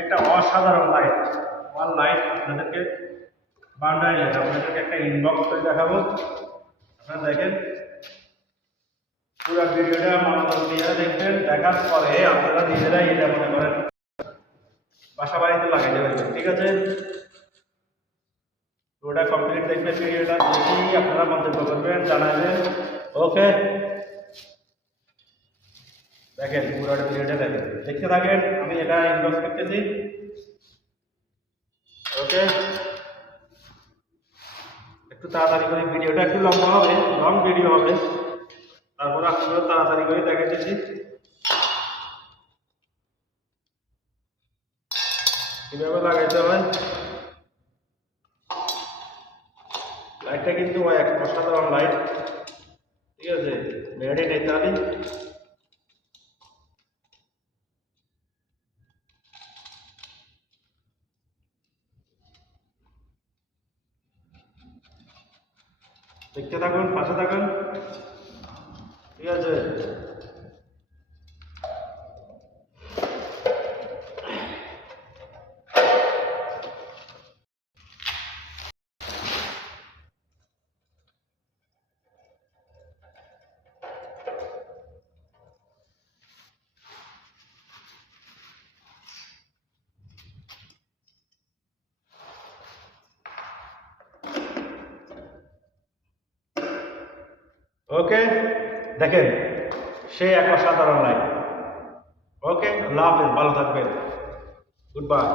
একটা অসাধারণ লাইট, ওয়াল লাইট আপনাদেরকে, বাউন্ডারি লাইট আপনাদেরকে একটা ইনবক্স করে দেখাবো। আপনারা দেখেন পুরো ভিডিওটা মনোযোগ দিয়ে দেখবেন, দেখার পরে আপনারা নিজেরাই এটা মনে করেন বাসা বাড়িতে লাগাই দেবেন, ঠিক আছে? পুরোটা কমপ্লিট দেখবেন, ভিডিওটা দেখেই আপনারা মন্তব্য করবেন, জানাবেন। ওকে, দেখেন পুরোটা ভিডিওটা দেখেন, দেখতে থাকেন, আমি এটা ইনবক্স করতেছি। ওকে, একটু তাড়াতাড়ি করে, ভিডিওটা একটু লম্বা হবে, লং ভিডিও হবে, তারপর আপনারা তাড়াতাড়ি করে দেখাচ্ছি কিভাবে লাগাইতে হয়। লাইটটা কিন্তু এক অসাধারণ লাইট, ঠিক আছে? Made in Italy. দেখতে থাকুন, পাশে থাকুন, ঠিক আছে? ওকে, দেখেন সে এক অসাধারণ লাইট। ওকে, আল্লাহ হাফেজ, ভালো থাকবেন, গুড বাই।